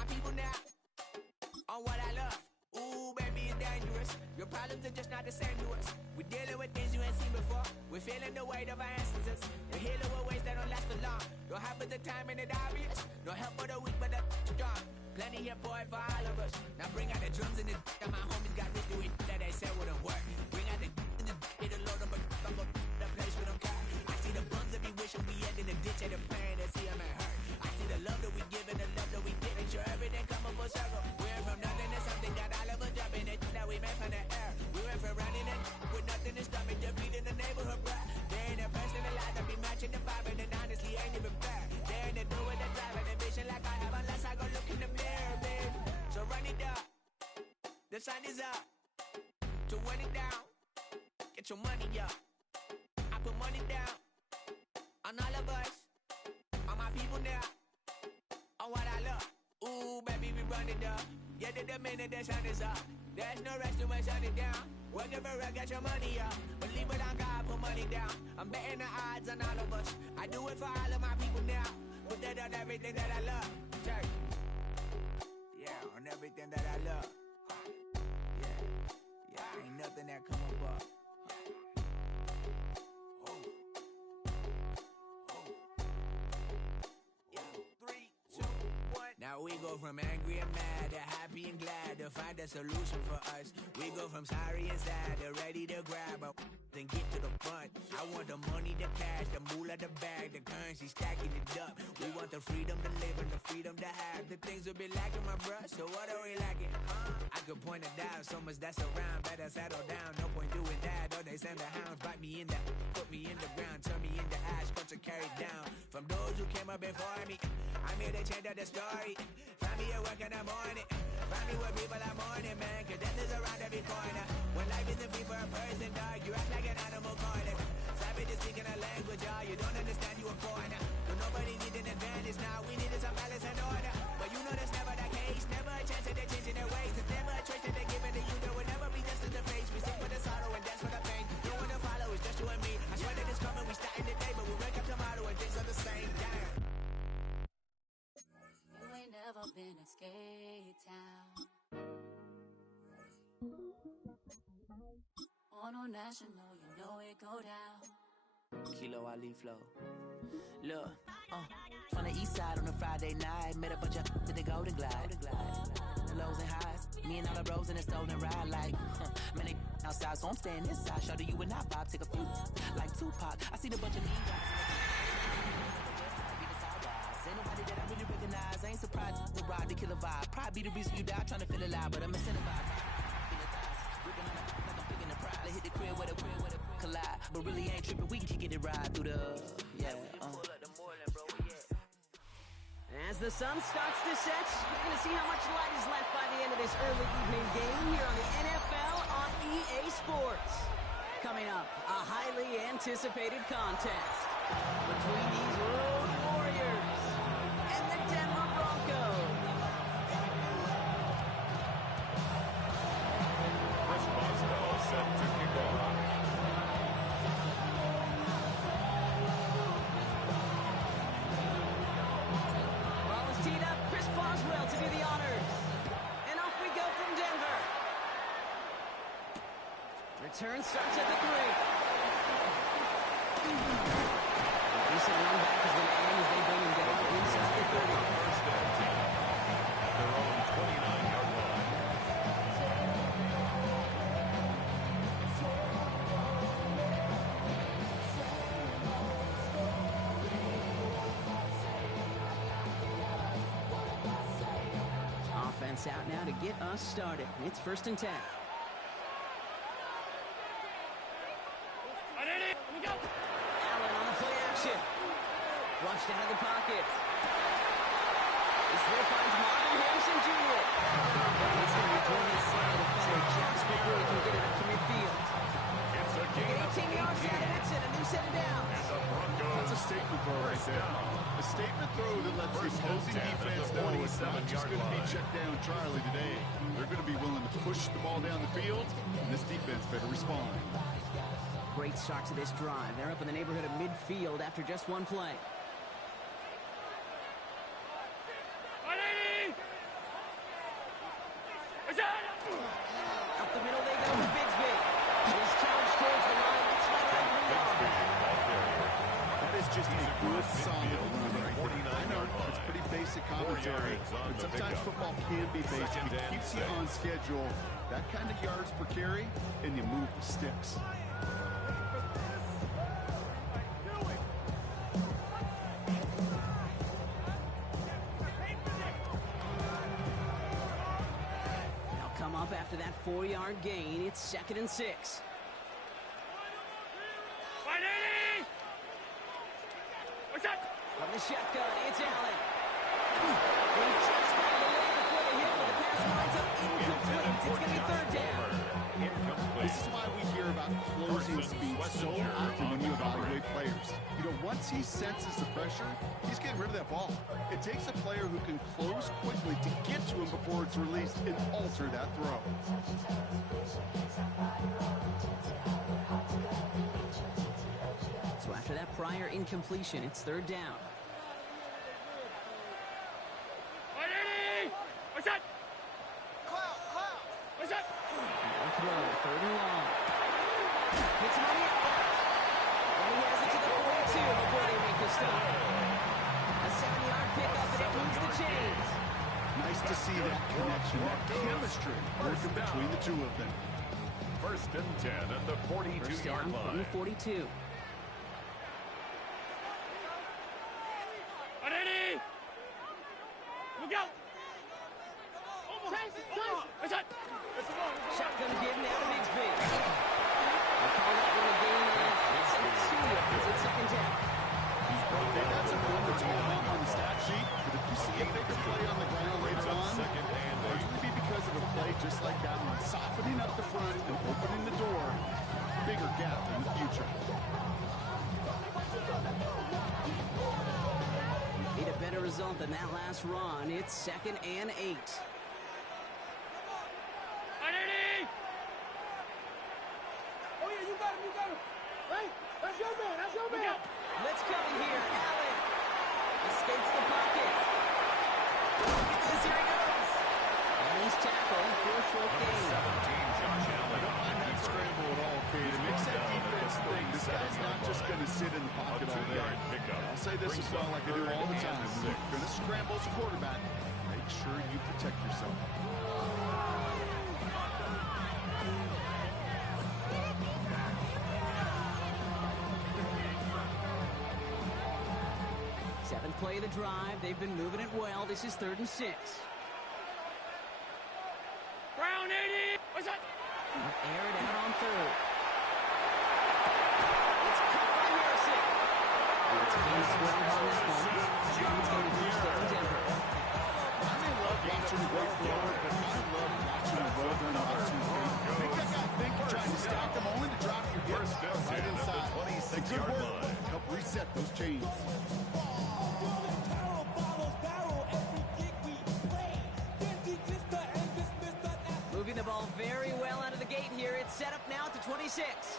my people now. On what I love. Ooh, baby, it's dangerous. Your problems are just not the same to us. We're dealing with things you ain't seen before. We're feeling the weight of our ancestors. We're healing with ways that don't last for long. Don't have the time and it's obvious. No help for the weak, but the strong. Plenty here for it for all of us. Now bring out the drums and the that my homies got this doing that they said wouldn't work. Bring out the and the it'll load them, but I'm up the place with them car. I see the bums that be wishing we had in the ditch and the pain that see them and hurt. I see the love that we give and the love that we get. Make sure everything come up full circle. We're from nothing to something, got all of us jumping it that we made from the air. We went from running it with nothing to stop it, just beating the neighborhood, bruh. There ain't a person alive that be matching the vibe, and honestly ain't even fair. There ain't to do with the drive and the vision like I have unless I go look in the mirror, babe. So run it up, the sun is up. To run it down, get your money up. I put money down on all of us, on my people now, on what I love. Ooh, baby, we run it up. Yeah, the minute the sun is up, there's no rest to my sun it down. Work it for real, get your money up. Believe it on God, put money down. I'm betting the odds on all of us. I do it for all of my people now. Put that on everything that I love. Church. Yeah, on everything that I love. Yeah, ain't nothing that come up. Now we go from angry and mad to happy and glad to find a solution for us. We go from sorry and sad to ready to grab a then get to the front. I want the money, the cash, the moolah, the bag, the currency, stacking it up. We want the freedom to live and the freedom to have. The things will be lacking, my bruh, so what are we lacking? I could point it out, so much that's around. Better settle down, no point doing that. Or they send the hounds, bite me in the, put me in the ground, turn me into ash, culture carried down. From those who came up before me, I'm here to change up the story. Find me at work in the morning. Find me where people are mourning, man. Cause death is around every corner. When life isn't free for a person, dog, you act like an animal corner. Savage is speaking a language, y'all. You don't understand, you a foreigner. But nobody needs an advantage now. We needed some balance and order. But you know that's never the case. Never a chance that they're changing their ways. It's never a choice that they're giving to you. There will never be justice to face. We sing for the sorrow and dance for the pain. No one to follow, it's just you and me. I swear that it's coming, we starting today. But we'll wake up tomorrow and things are the same. Damn. Never been a skate town. On a national, you know it go down. Kilo Ali flow. Look, from the east side on a Friday night, met a bunch of to the Golden Glide. The lows and highs, me and all the bros in a stolen ride. Like, man, they outside, so I'm staying inside. Show you and I vibe, take a few like Tupac. I see the bunch of mean guys. Ain't nobody that I really recognize. I ain't surprised to ride the killer vibe. Probably be the reason you die trying to feel alive, but I'm incentivized. Ripping on the like I'm picking the prize. I hit the crib with a collide, but really ain't tripping. We can kick it and ride through the As the sun starts to set, we're going to see how much light is left by the end of this early evening game here on the NFL on EA Sports. Coming up, a highly anticipated contest between these road warriors and the Denver Broncos. Chris Boswell set to kick off. Ball is teed up. Chris Boswell to do the honors. And off we go from Denver. Return starts at the 3. Decent run back is going to end as they bring him down inside the 30. First down team at their own 29-yard line. Offense out now to get us started. It's 1st and 10. Allen on the play action. Flushed out of the pocket. This throw finds Marvin Harrison Jr. He's going to return his side of the defender just before he can get it up to midfield. It's a gain of 18 yards out of it, and a new set of downs. And the Broncos. That's a statement throw right there. A statement throw that lets the opposing defense know it's not just going to be check down Charlie today. They're going to be willing to push the ball down the field, and this defense better respond. Great start to this drive. They're up in the neighborhood of midfield after just one play. Up the middle they go with Bigsby. He's charged towards the line. It's right at 3 yards. That is just a good, solid run. I know it's pretty basic commentary, but sometimes football can be basic. It keeps you on schedule. That kind of yards per carry, and you move the sticks. They'll come up after that 4-yard gain. It's 2nd and 6. From the shotgun, it's Allen. They just got it away before the hit, but the pass winds up incomplete. It's going to be 3rd down. This is why we hear about closing speed so often when you evaluate players. You know, once he senses the pressure, he's getting rid of that ball. It takes a player who can close quickly to get to him before it's released and alter that throw. So after that prior incompletion, it's 3rd down. Throw, 3rd and long. Hits him on the outlet. And he has it to the 42 before they make the stop. A 7-yard pickup, and it moves the chains. Nice to see that connection, that chemistry working between the two of them. 1st and 10 at the 42-yard line. From the 42. Shotgun give now to Bigsby. They call that one a gain of 2 yards. It's 2nd down. That's a number on the stat sheet, but if you see a bigger play on the ground later on, it'll usually be because of a play just like that one, softening up the front and opening the door. Bigger gap in the future. Need a better result than that last run. It's 2nd and 8. Let's come in here. Allen escapes the pocket. Look at this. Here he goes. And he's tackled for a 4th gain. I don't mind that scramble at all, Kate. It makes that defense think this guy's not just going to sit in the pocket all day. I'll say this as well, like I do all the time. When you're going to scramble as a quarterback, make sure you protect yourself. Seventh play of the drive. They've been moving it well. This is 3rd and 6. Brown 80. What's that? Air it out on 3rd. It's caught by Harrison. It's gain 12 on that one. It's going to be 1st down Denver. I may love watching the great forward, but I love watching the road run opportunity. Make that guy think you're trying to stack them only to drop your hips right inside. It's good work. Help reset those chains. Moving the ball very well out of the gate here. It's set up now at the 26.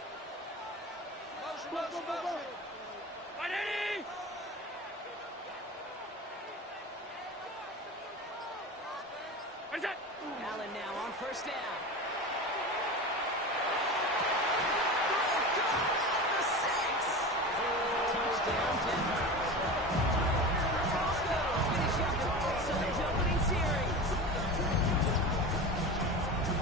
Allen now on 1st down. The 6. Touchdown Denver. Broncos finish up the Sun's opening series.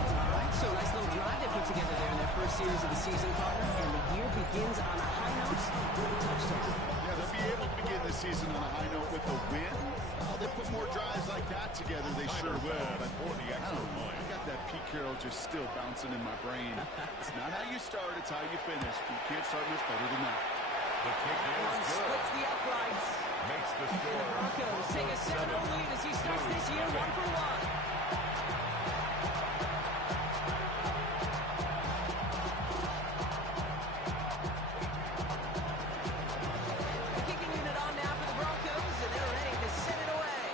All right, so nice little drive they put together there in their first series of the season, partner. And the year begins on a high note with a touchdown. Yeah, they'll be able to begin the season on a high note with a win. They put more drives like that together, they sure will. But I got that Pete Carroll just still bouncing in my brain. It's not how you start, it's how you finish. You can't start much better than that. The kick is good. Splits the uprights. Makes the And the score. Broncos take a 7-0 lead as he starts this year 1-for-1. The kicking unit on now for the Broncos, and they're ready to send it away.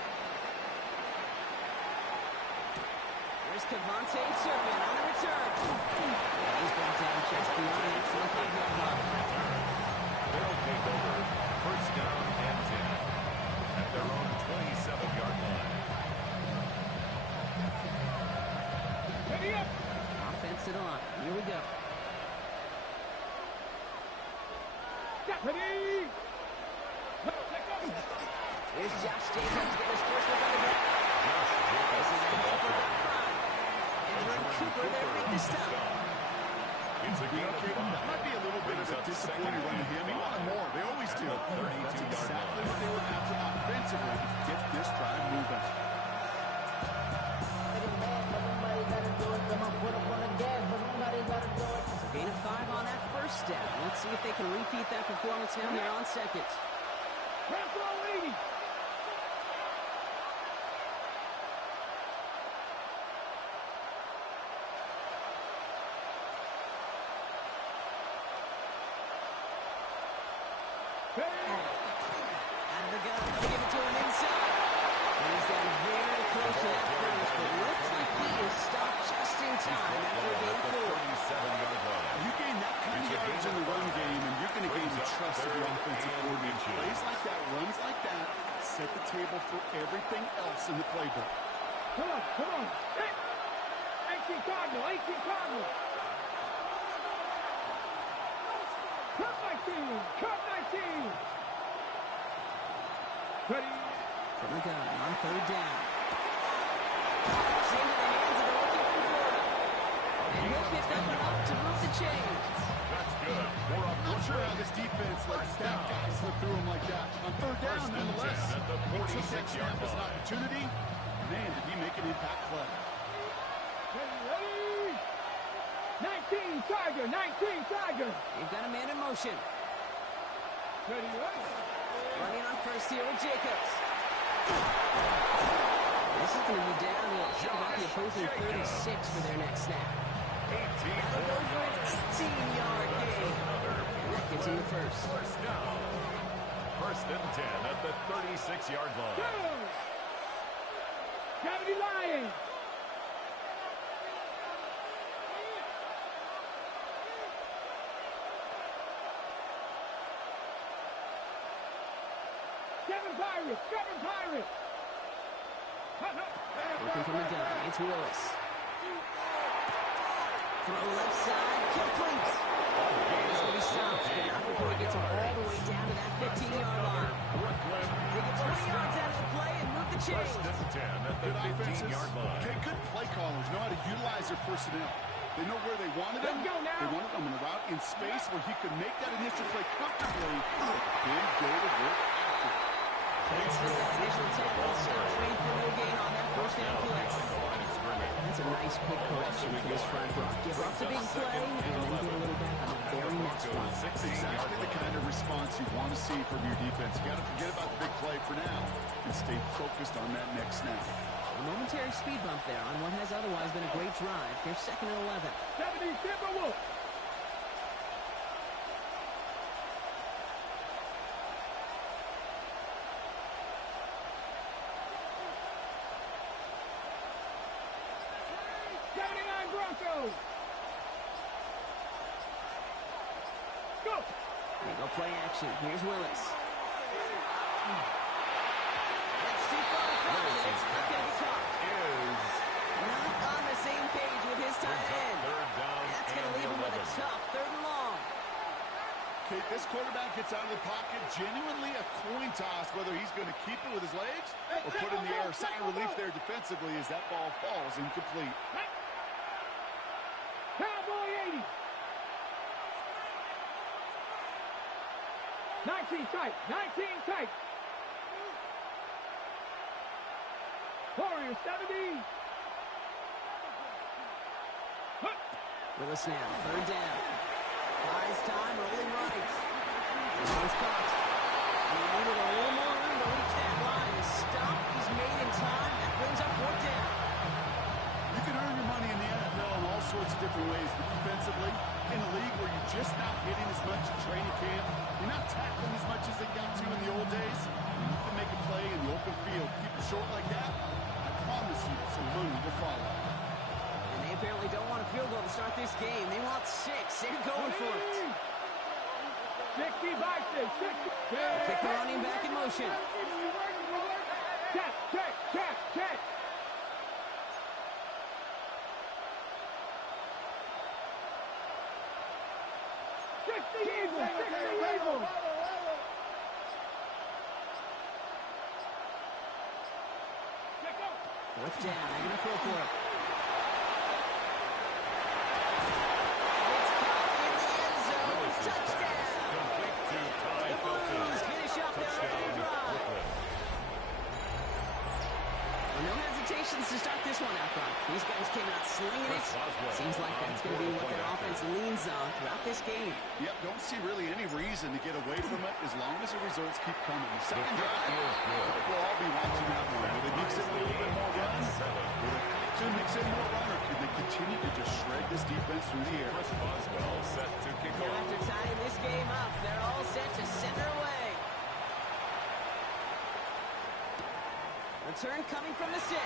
Here's Cavante Turpin on the return. And he's brought down just beyond that 25-yard line. They'll take over 1st down and 10 at their own 27-yard line. Josh Jacobs getting his first look on the ground. This is a hell for about 5. And Ron Cooper there to make the stop. That might be a little bit of a disappointing run to him. He wanted more. They always do. That's exactly what they were after offensively to get this drive moving. Gain of 5 on that first down. Let's see if they can repeat that performance now here on second. Out of the gun, they'll give it to him inside. And he's down very close to that finish, but looks like he is stopped just in time after a gain of 4. You gain that kind of yardage in the run game, and you're going to gain the trust of the offensive coordinator. Plays like that, runs like that, set the table for everything else in the playbook. Come on. Hey. 18 Cardinal. Cut 19. Ready. From the gun on third down. It's into the hands of the rookie from Florida. And he'll pick up enough to move the chains. That's good. I'm not sure how this defense lets that guy slip through him like that. On third down, nonetheless, he took that snap as an opportunity. Man, did he make an impact play. Ready. 19 Tiger. They've got a man in motion. Ready. Running on first here with Jacobs. This is going to be down to about the opposing 36 for their next snap. That'll go for an 18-yard gain. And that gives him the first. First down. First and 10 at the 36-yard line. Go. Gravity Lions. Seven Pirates! Looking from the gun, it's Willis. Throw left side, complete. He's going to be stopped, but not before he gets him all the way down to that 15-yard line. They get 20 yards out of the play and move the chains. First and 10 at the 15-yard line. Okay, good play callers know how to utilize their personnel. They know where they wanted him. They wanted him in a route in space where he could make that initial play comfortably, then go to work after. Can't slip that initial tackle. Stops made for no gain on that first down play. That's a nice quick correction for this front row. Give up the big play and then get a little back on the very next one. That's exactly the kind of response you want to see from your defense. You got to forget about the big play for now and stay focused on that next snap. A momentary speed bump there on what has otherwise been a great drive. Here's second and 11. 70 Timberwolves. Broncos. Go. They go play action. Here's Willis. That's too far in front. It's not going to be caught. Not on the same page with his tight end. That's going to leave him with a tough third and long. Okay, this quarterback gets out of the pocket. Genuinely a coin toss whether he's going to keep it with his legs or put it in the air. Sign of relief there defensively as that ball falls incomplete. Cowboy 80. 19 tight. Warriors 70. Willis now, third down. Buys time, rolling right. This one's caught. And he needed a little more room to reach that line. The stop is made in time. That brings up fourth down. You can earn your money in the NFL in all sorts of different ways, but defensively, in a league where you're just not hitting as much in training camp, you're not tackling as much as they got to in the old days, you can make a play in the open field. Keep it short like that, I promise you some money will follow. And they apparently don't want a field goal to start this game. They want 6. They're going for it. 60 by 6. Kick the running back in motion. Check. Fourth down. They're going to throw for it. Touchdown! Complete to Ty The Blues finish up their opening drive. Well, no hesitations to start this one out, Brock. These guys came out slinging it. Seems like that's going to be what their offense leans on throughout this game. Yep, don't see really any reason to get away from it as long as the results keep coming. The second drive, we'll all be watching that one. Will they mix in a little bit more run? Will they have to mix in more run, or can they continue to just shred this defense through the air? Chris Boswell set to kick Now off. after tying this game up, they're all set to send her away. Return coming from the 6. And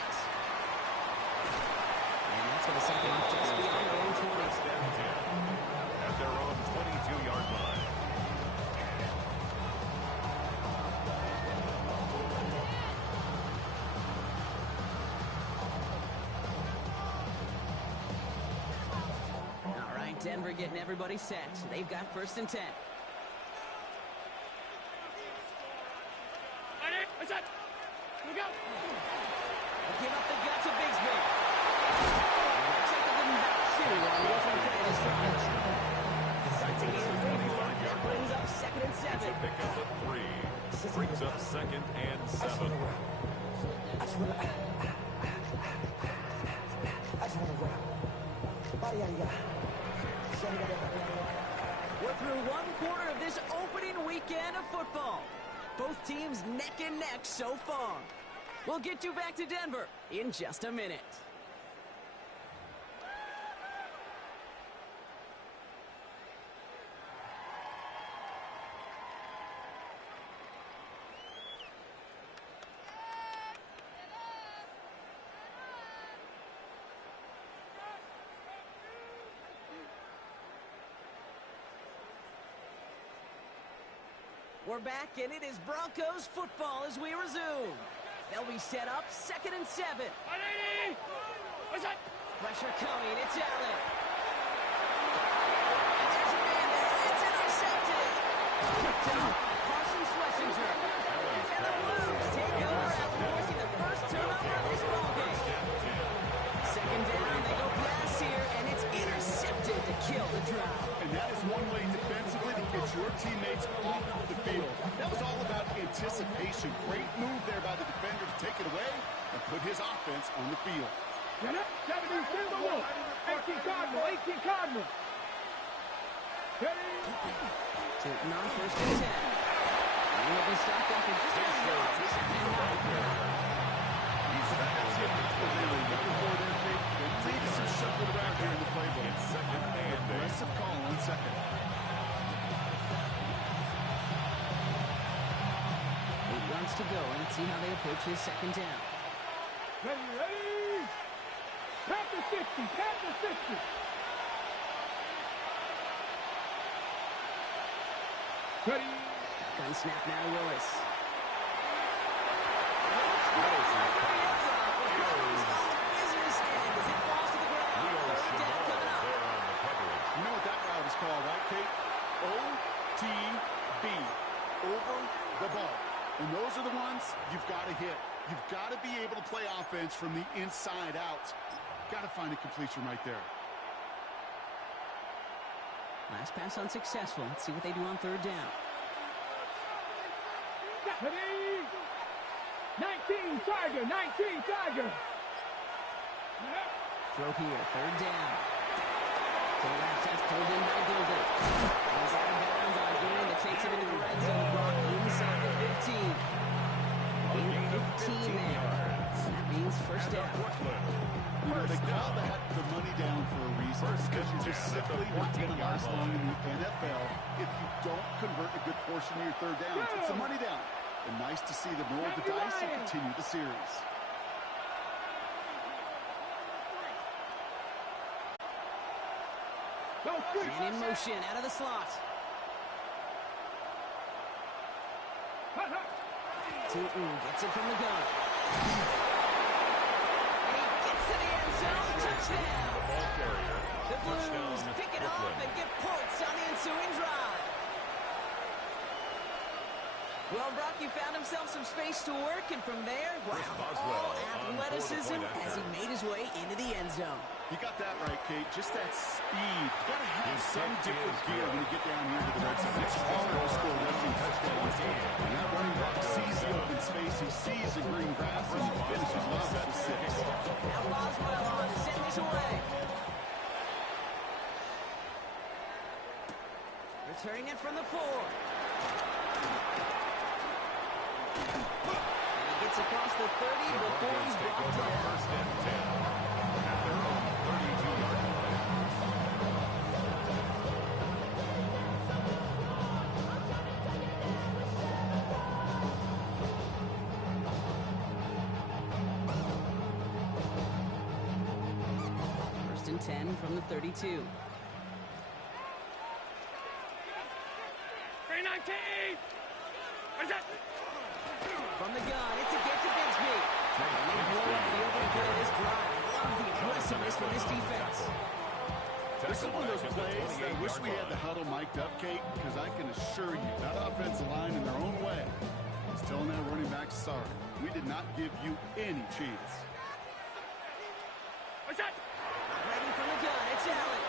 that's going to set them up just beyond their own 20. First and 10 at their own 22-yard line. All right, Denver getting everybody set. They've got first and 10. Give up the gut to Bigsby. Looks like they're getting back to on the opening play of this drive. Sets a game 3-4. That brings up second and 7. It's a pickup of 3. Brings up second and 7. We're through one quarter of this opening weekend of football. Both teams neck and neck so far. We'll get you back to Denver in just a minute. We're back, and it is Broncos football as we resume. They'll be set up second and 7. Pressure coming. It's Allen. And there's a man there. It's intercepted. Picked up by Carson Schlesinger. And the Blues take over after forcing the first turnover of this ballgame. Second down. They go pass here, and it's intercepted to kill the drive. And that is one way defensively to get your teammates off the field. That was all about anticipation. Great move there by the defender to take it away and put his offense on the field. 70 Cardinal. 18 Cardinal. 18 Cardinal. Tilton on first and 10. And he'll be stopped after just a yard. Second and 9. That's it. What they were looking for there, Jake. They needed some shuffle around here in the playbook. It's second and Aggressive call on second. 8 yards to go. Let's see how they approach this second down. Ready? Tap the 60. Tap the 60. Ready? Gun snap now to Willis. You know what that route is called, right, Kate? OTB. Over the ball. And those are the ones you've got to hit. You've got to be able to play offense from the inside out. Got to find a completion right there. Last pass unsuccessful. Let's see what they do on third down. Ready? 19 Tiger. 19 Tiger. Throw here. Third down. To the left. That's pulled in by Gilbert. He's out of bounds on a gain that takes him into the red zone. Block inside the 15. Gain 15 there. That means first down. You know, they call that the money down for a reason. Because you're just simply not going to last long in the NFL if you don't convert a good portion of your third downs. It's a money down. And nice to see them roll the dice and continue the series. And in motion, out of the slot. Tilton gets it from the gun. And he gets to the end zone. Touchdown. The Blues pick it off and get points on the ensuing drive. Well, Brock, you found himself some space to work, and from there, Wow, athleticism as he made his way into the end zone. You got that right, Kate. Just that speed. You got to have some different gear when you get down here to the red zone. It's hard to score rushing touchdowns. And that running back sees the open space. He sees the green grass, and he finishes well with 6. Now Boswell on to send this away. Returning it from the 4. And he gets across the 30 before he's brought down. First and 10 at their own 32-yard line. First and 10 from the 32. 319! From the gun, it's a get to Bigsby. And they blow up the opening play of this drive. Love the aggressiveness from this defense. This is one of those plays that I wish we had the huddle mic'd up, Kate, because I can assure you that offensive line in their own way is telling that running back, sorry, we did not give you any chance. Ready from the gun, it's Allen.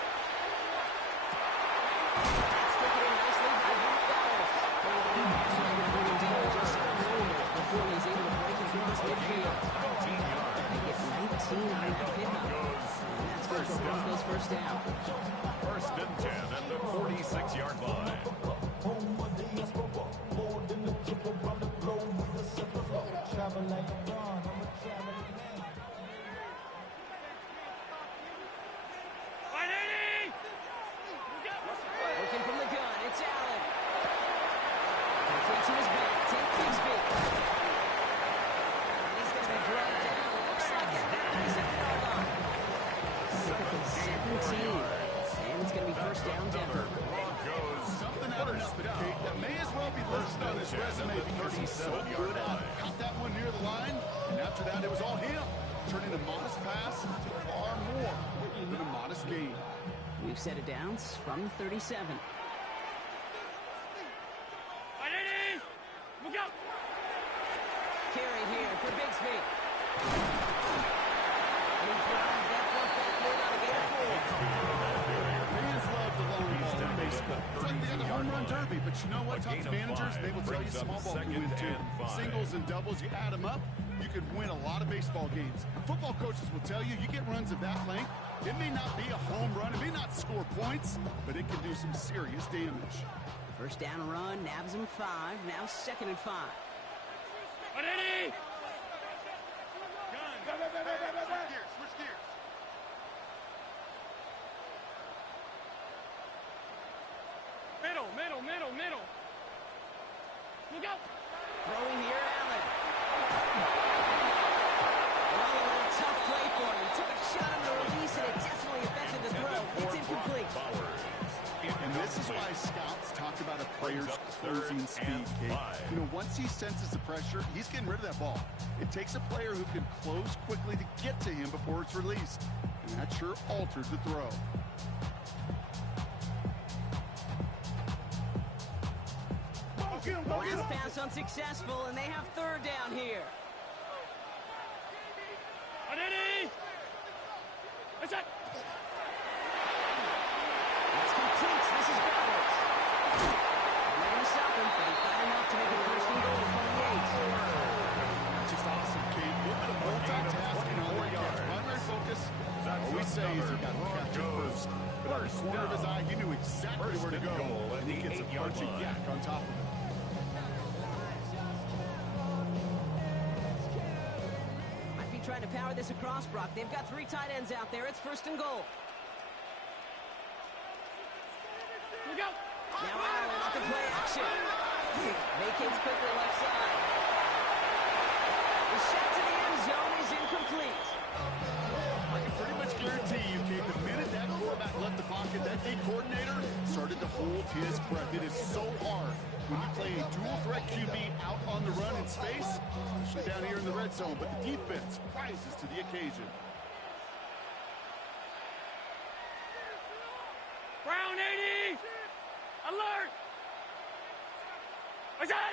That's taken in nicely by Luke Bowers. Trying to bring him down just a moment before he's able to break it into midfield. They get 19 on that pickup. And that's going to Broncos first down. First and 10 at the 46-yard line. Looking from the gun, it's Allen. Complete to his back, take Bigsby. And he's going to be dragged down. Looks like it. He's at the yard line. Pick up at 17. And it's going to be first down, Denver. Broncos. Something out of nothing, Kate, that may as well be listed on his resume because he's so good at it. Caught that one near the line, and after that, it was all him. Turning a modest pass to far more than a modest gain. We've set it down from the 37. Carry here for Bigsby. And he drives that front back there on a gain of 4. Fans love the long ball in baseball. It's like the home run derby, but you know what? Top managers, they will tell you small ball can win too. Singles and doubles, you add them up, you could win a lot of baseball games. Football coaches will tell you, you get runs of that length, it may not be a home run, it may not score points, but it can do some serious damage. First down run, nabs him 5. Now second and 5. Switch gears. Middle. Look out. Throwing here, Allen. Another little tough play for him. He took a shot on the release, and it definitely affected the throw. It's incomplete. And this is why scouts talk about a player's closing speed, Kate. You know, once he senses the pressure, he's getting rid of that ball. It takes a player who can close quickly to get to him before it's released. And that sure altered the throw. This pass unsuccessful, and they have third down here. That's it. It's complete. This is Bowers. Let him stop him, but he got enough to make a first and goal from the 8. That's just awesome, Kate. A little bit of multitasking on that catch. Primary focus, I always say, is he got to catch it first. But out of the corner of his eye, he knew exactly where to go, and he gets a bunch of yak on top of it. Trying to power this across, Brock. They've got 3 tight ends out there. It's first and goal. Look out. Now Allen off the play action. Vacates quickly left side. The shot to the end zone is incomplete. I can pretty much guarantee you, Kate, the minute that quarterback left the pocket, that D coordinator started to hold his breath. It is so hard when you play a dual-threat QB out on the run in space, especially down here in the red zone, but the defense rises to the occasion. Brown 80. Alert. What's that?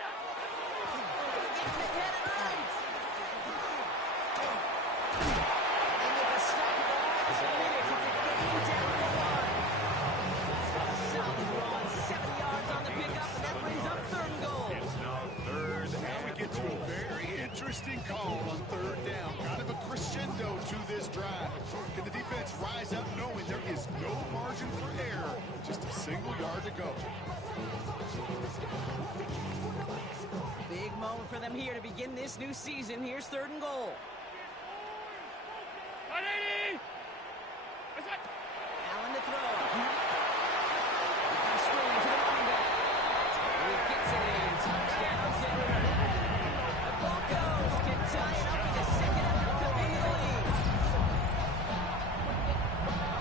to this drive. Can the defense rise up knowing there is no margin for error? Just a single yard to go. Big moment for them here to begin this new season. Here's 3rd and goal. Allen to throw. Screen to the running back. He gets it in. Touchdown, Denver. The Broncos can tie it up in the second after cutting the lead.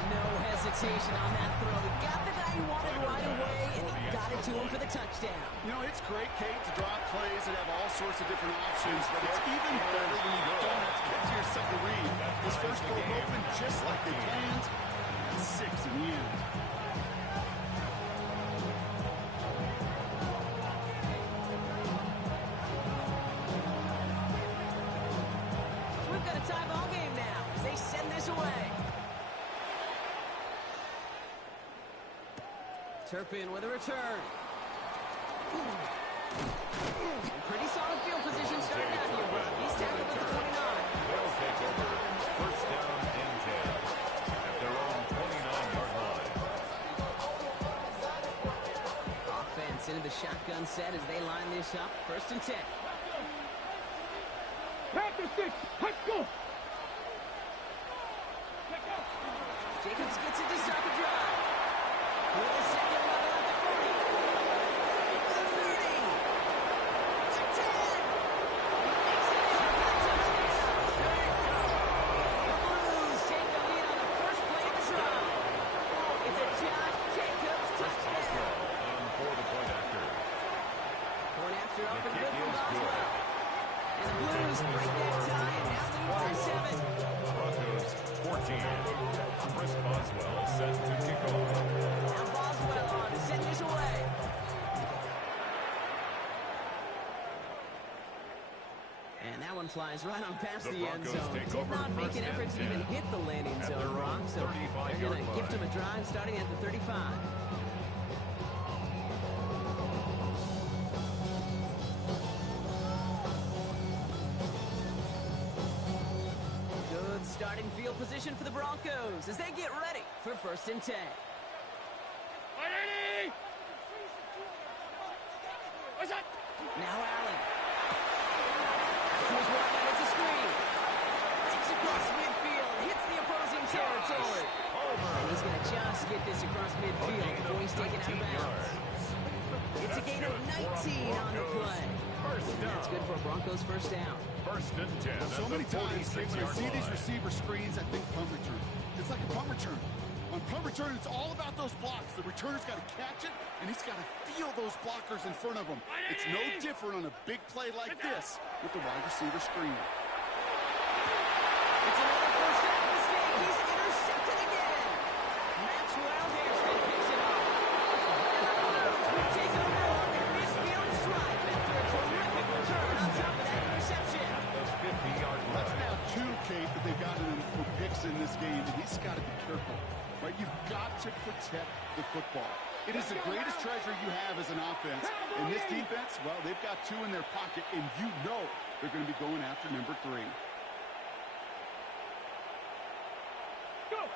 No hesitation on that throw. He got the guy he wanted right away, and he got it to him for the touchdown. You know, it's great, Kate, to drop plays that have all sorts of different options, but it's even better when you don't have to get to your second read. This first broke open just like they planned. That's 6 in the end. So we've got a tie ball game now as they send this away. Turpin with a return. Pretty solid field position starting out here, but he's tackled at the 29. They'll take over 1st down and 10 at their own 29-yard line. Offense into the shotgun set as they line this up. 1st and 10. Panther 6, let's go. Jacobs gets it to start the drive. With a second level at the 40. The 30. The 10. He makes it in for the touchdown. The Blues take the lead on the first play of the drive. It's a Josh Jacobs touchdown. And for the point after. Point after up and good for Boswell. And the Blues break that tie and now lead by 7. Broncos 14. Chris Boswell set to kick off. Now Boswell on to send this away. And that one flies right on past the end Broncos zone. take Did over not make 1st an effort to and even 10 hit the landing at zone, their Brock. own So they're 35-yard going to gift line. him a drive starting at the 35. Good starting field position for the Broncos as they get ready for 1st and 10. Now Allen. To his right, it's a screen. It's across midfield. Hits the opposing territory. And he's going to just get this across midfield before he's taken out of bounds. It's a gain of 19 on the play. And that's good for a Broncos 1st down. 1st and 10. So many times, Kate, when I see these receiver screens, I think punt return. It's like a punt return. On punt return, it's all about those blocks. The returner's got to catch it, and he's got to feel those blockers in front of him. It's no different on a big play like this with the wide receiver screen. It's another 1st down mistake. He's intercepted again. Maxwell Hairston picks it up. And the Blues will take over along their midfield stripe after a terrific return on top of that interception. The 50-yard That's line. now 2, Kate, that they've gotten him for picks in this game, and he's got to be careful. Right? You've got to protect the football. It is the greatest treasure you have as an offense. And this defense, well, they've got 2 in their pocket, and you know they're going to be going after number 3. Go.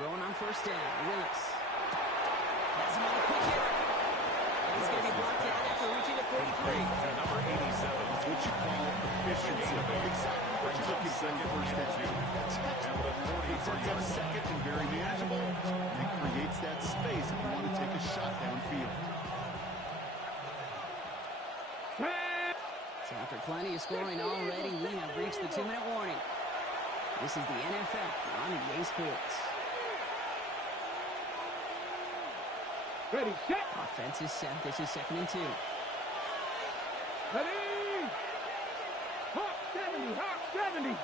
Throwing on 1st down, Willis. Has him on the quick hitter. And he's going to be blocked out after reaching the 43. To number 87. It's what you call efficiency. Exactly what you're looking for in 1st down. It sets up 2nd and very manageable. It creates that space if you want to take a shot downfield. So after plenty of scoring already, we have reached the 2-minute warning. This is the NFL on EA Sports. Ready, set. Offense is set. This is 2nd and 2. Ready. Hawk 70, Hawk 70.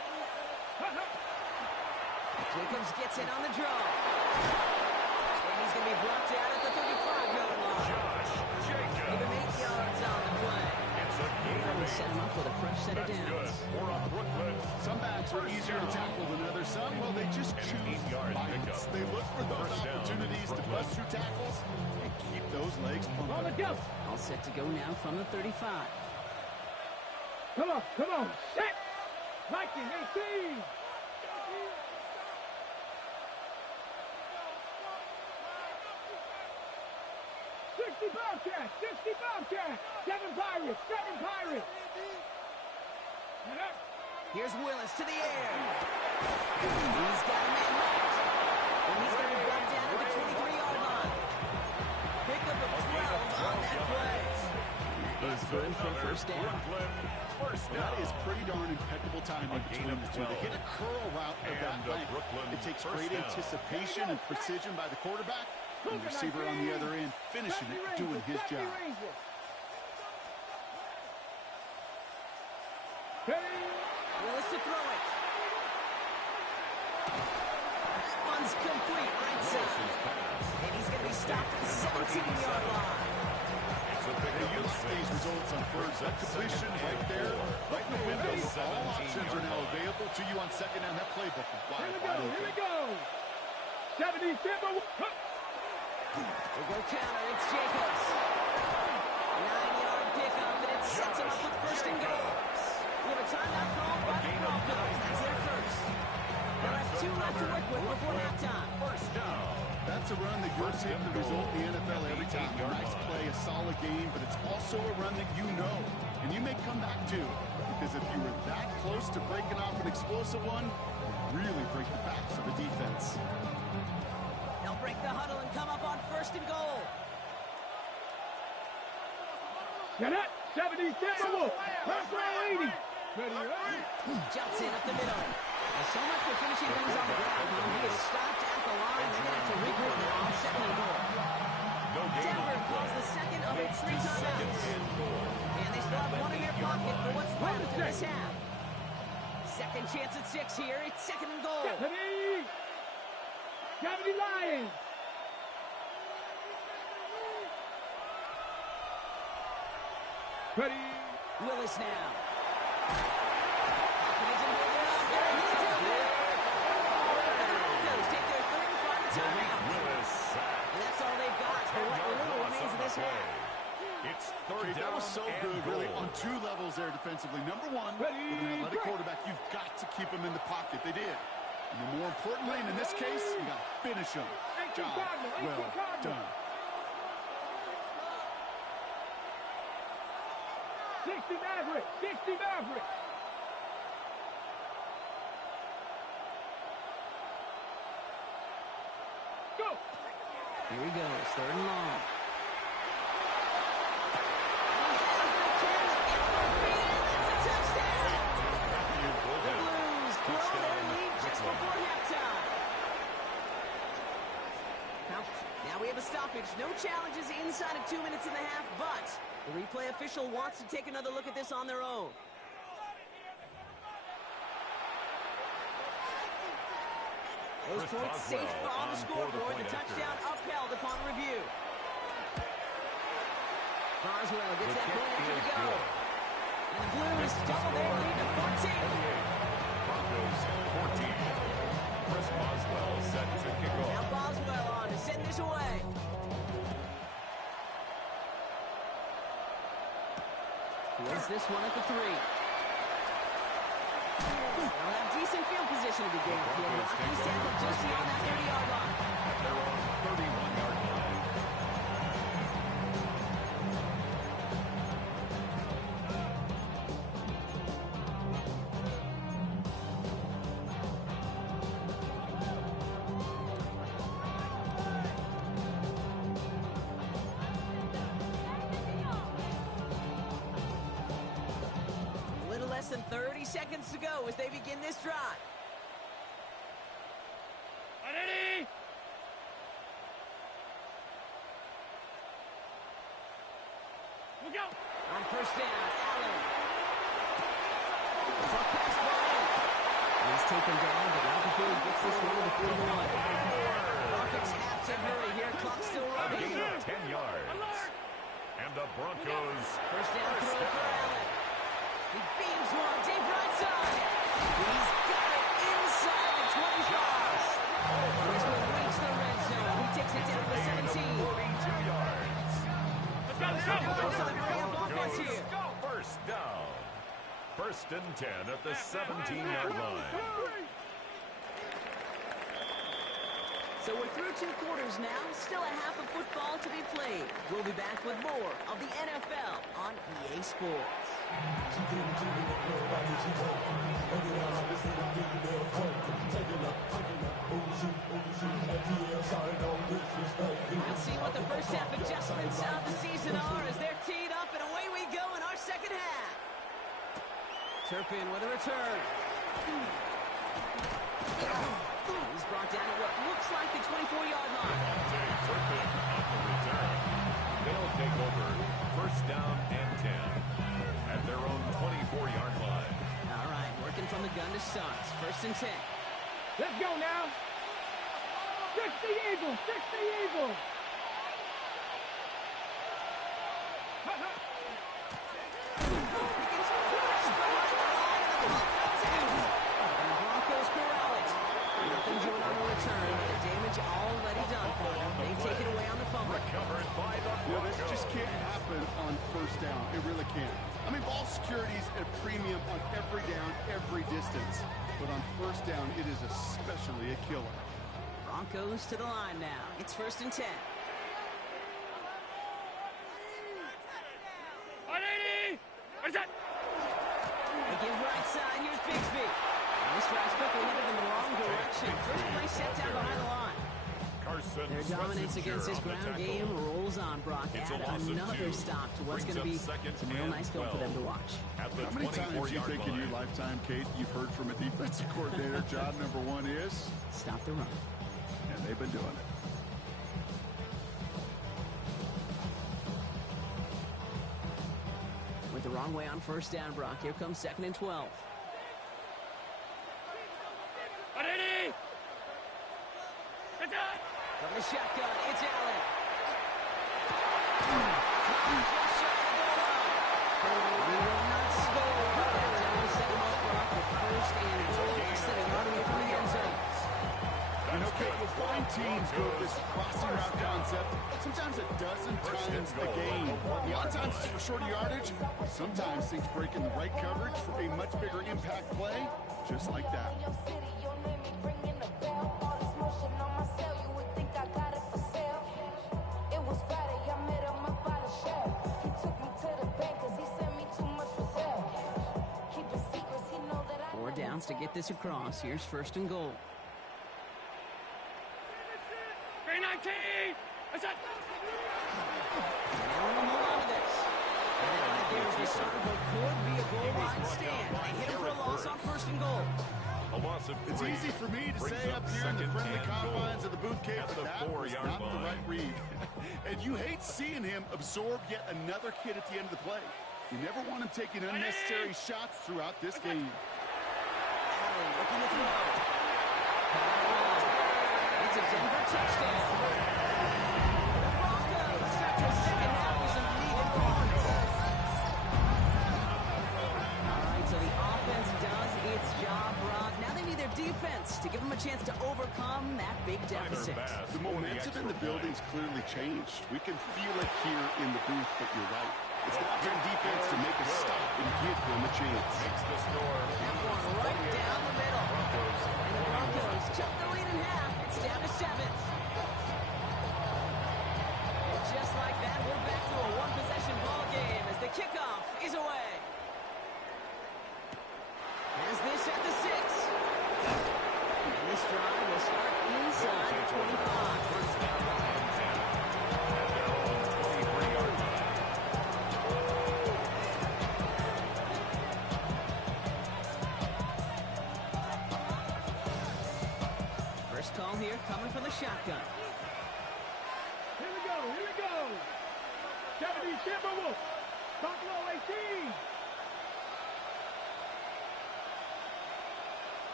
Jacobs gets it on the draw. And he's going to be blocked out at the 35-yard line. Josh Give Jacobs. him 8 yards on the play. It's a gain And of we 8. set him up with a fresh set of That's good downs. for a Brooklyn. Some backs are easier to tackle than others. Some, well, they just And choose 8-yard violence. pickup. They look for those 1st down, opportunities to Brooklyn. bust through tackles and keep those legs On the pumping. go. All set to go now from the 35. Come on, set. Viking 18. Bobcats, 60 Bobcats, 7 Pirates, 7 Pirates. Here's Willis to the air. He's got a man marked. And he's going to be brought down at the 23-yard line. Pickup of 12 on that play. That is good for first down. That is pretty darn impeccable timing between the two. They hit a curl route of that length. It takes great anticipation and precision by the quarterback. And the receiver on the other end finishing it, doing his job. Willis to throw it. That one's complete right side. And he's going to be stopped at the 17-yard line. They use these results on first. That completion right there, right in the window. All options are now available to you on second down. That playbook is wide open. Here we go. 77. They go counter. It's Jacobs. 9-yard pickup, and it sets him up with first and goal. We have a timeout called by the Broncos. That's their first. They'll have 2 left to work with before halftime. First down. That's a run that you're seeing the result in the NFL every time. A nice play, a solid game, but it's also a run that you know, and you may come back to, because if you were that close to breaking off an explosive one, you really break the backs of the defense. They'll break the huddle and come up on first and goal. Get it. 77. First row 80. Jumps in up the middle. So much for finishing things on the ground. He is stopped at the line. They're going to have to regroup now on second and goal. Denver calls the second of its 3 timeouts. And they still have one in their pocket for what's left in this half. Second chance at 6 here. It's second and goal. 70 Lions. Ready. Willis now. Pocket isn't holding up. They're in the tailback. Broncos take their third and final timeout. And that's all they've got for what little remains of this half. It's third down. That was so good, really, on 2 levels there defensively. Number 1, with an athletic quarterback, you've got to keep him in the pocket. They did. And more importantly, and in this case, you got to finish him. Job well done. 60 Maverick. 60 Maverick. Go. Here he goes. Third and long. Now we have a stoppage. No challenges inside of 2 minutes and a half, but the replay official wants to take another look at this on their own. Those points safe on the scoreboard. The touchdown upheld upon review. Boswell gets that point after the go. And the Blues double their lead to 14. Broncos 14. Chris Boswell set to kick off. Now Boswell on to send this away. Wins this one at the 3. They'll have decent field position to begin with here. He's tackled just beyond that 30-yard line. At their own 31-yard line. Less than 30 seconds to go as they begin this drive. Ready. Look out. On first down, Allen. It's a pass Bryant. He's taken down, but not before he gets this one to the 41. Broncos have to hurry here. Clock still running. 10 yards. And the Broncos First down throw for Allen. He beams one, deep right side. He's got it inside the 25. This will reach the red zone. He takes it down to the 17. 42 yards. Let's go. Offense here. First down. First and 10 at the 17-yard line. So we're through 2 quarters now, still a half of football to be played. We'll be back with more of the NFL on EA Sports. Let's see what the first half adjustments of the season are as they're teed up, and away we go in our second half. Turpin with a return. He's brought down at what looks like the 24-yard line. Turpin on the return. They'll take over first down and 10 at their own 24-yard line. All right, working from the gun to start. First and 10. Let's go now. 60 Eagles, 60 Eagles. Broncos corral it. Nothing doing on the return, but the damage already done for them. They take it away on the fumble. Recovered by the This Broncos. just can't happen on first down. It really can't. I mean, ball security's at premium on every down, every distance. But on first down, it is especially a killer. Broncos to the line now. It's first and 10. They give right side. Here's Bigsby. And this drive's quickly headed in the wrong direction. First play set down behind the line. Carson Their dominance against this ground game rolls on, Brock. It's a Add loss of another 2. stop to what's Brings going to be up second some real and nice film for them to watch. At the How many times do you 24-yard think in your line. lifetime, Kate, you've heard from a defensive coordinator, job number 1 is? Stop the run. And they've been doing it. Went the wrong way on first down, Brock. Here comes second and 12. From the shotgun, it's Allen. Just shy of the goal line. He will not score, but that will set him up, Brock, with first and goal, less than a yard away from the end zone. You know, Kate, you'll find teams go to this crossing route concept sometimes a dozen times a game. A lot of times it's for shorter yardage. Sometimes things break in the right coverage for a much bigger impact play, just like that. Four downs to get this across. Here's first and goal. And they want to hold on to this. And then right there is the start of what could be a goal line stand. They hit him for a loss on first and goal. A loss of 3. It's easy for me to Brings say up here in the second friendly and confines goal of the booth, Kate, at but the that was 4-yard not the line. right read. And you hate seeing him absorb yet another hit at the end of the play. You never want him taking unnecessary shots throughout this game. Allen looking to throw. It's a Denver touchdown. The Broncos start the second half with some leading points. All right, so the offense does its job, Brock. Now they need their defense to give them a chance to overcome that big deficit. The momentum in the building's clearly changed. We can feel it here in the booth, but you're right. It's got to defense to make a stop and give them a chance. Makes the score. That one right down the middle. And the Broncos chunk the lead in half. It's down to 7. And just like that, we're back to a one-possession ball game as the kickoff is away. As this at the 6. And this drive will start inside the 25. First down and 10 at their own 23-yard line. First call here coming from the shotgun. Here we go, here we go. 70 Timberwolves. Top low 18.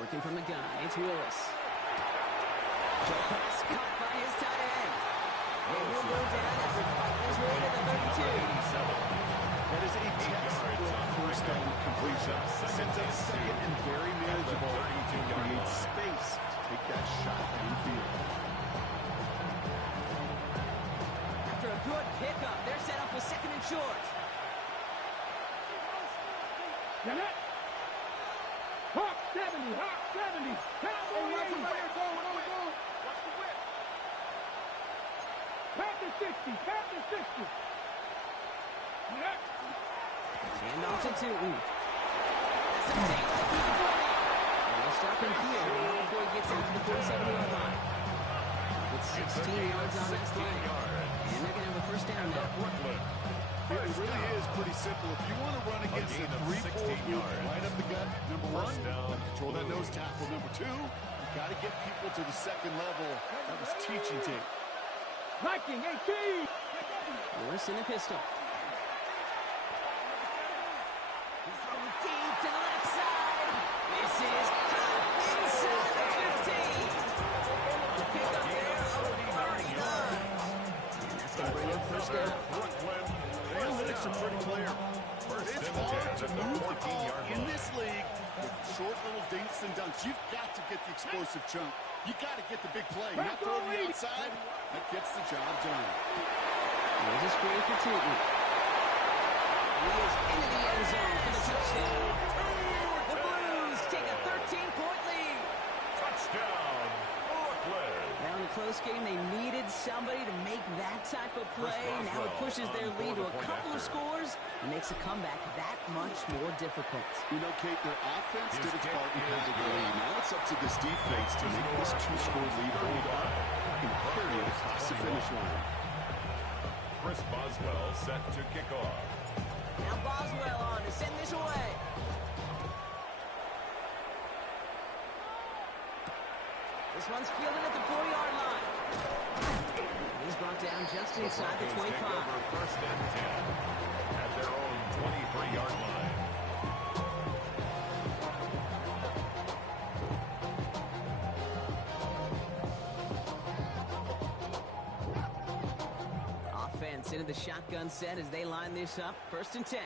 Working from the gun, it's Willis. Short pass caught by his tight end. And he'll go down after fighting his way to the 32. That is a textbook first down completion. Sends up second and very manageable. Creates space to take that shot downfield. After a good pickup, they're set up with second and short. Now that. Hop. 70, hot 70. Cowboy 80. Panther 60, Panther 60. Hand off to Tootin. We'll stop him here before he gets out to the 47-yard line. With 16 yards on that play. And they're going to have a first down now. It really is pretty simple. If you want to run against a 3-4 group right up the gut, number one, control that nose tackle. Number two, you got to get people to the second level. That was teaching tape. Viking 18. Lewis in the pistol. He's throwing deep to the left side. This is caught inside the 15. Pick up there over 39. And that's going to bring up first down. The analytics are pretty clear. It's hard to move the ball in this league with short little dinks and dunks. You've got to get the explosive chunk. You got to get the big play. Not throw to the outside. That gets the job done. There's a screen for Tootin. He is into the end zone for the touchdown. The Blues take a 13-point lead. Touchdown, Brooklyn. Now in a close game, they needed somebody to make that type of play. Now it pushes their lead to a couple of scores and makes a comeback that much more difficult. You know, Kate, their offense did its part in having the lead. Now it's up to this defense to make this two-score lead hold on and carry it across the finish line. Chris Boswell set to kick off. Now Boswell on to send this away. This one's fielded at the 4-yard line. He's brought down just inside the 25. Take over first and 10 at their own 23-yard line. Offense into the shotgun set as they line this up. First and 10.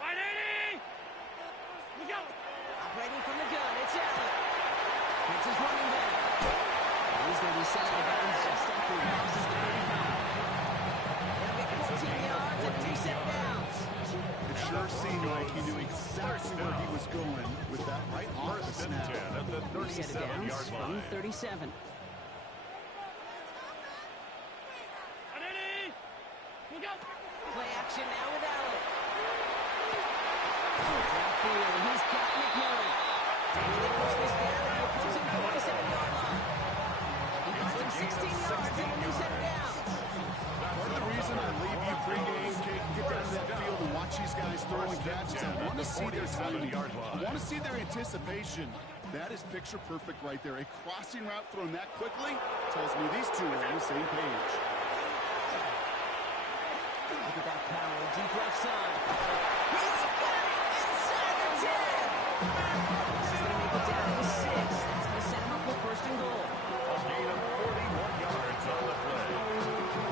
Right, 80. Look out. Operating from the gun, it's Allen. It's his running back. And he's going to be set out of bounds just after he crosses the 35. They'll get 14 yards and a new set of downs. It sure seemed like he knew exactly where he was going with that right off the First and snap. 10 at the New set of downs 37-yard from line. 37. Right, 80. Look out. Play action now with Allen. Downfield, he's got McMillan. They push this down to the opposing 47-yard line. He finds him 16 yards and a new set of downs. Part of the reason I leave you pregame, Kate, and get down to that field and watch these guys throw and catch is I want to see their timing. I want to see their anticipation. That is picture perfect right there. A crossing route thrown that quickly tells me these two are on the same page. Look at that power, deep left side. He's got it inside the 10. This is going to make it down to 6. That's going to set him up with first and goal. A gain of 41 yards on the play.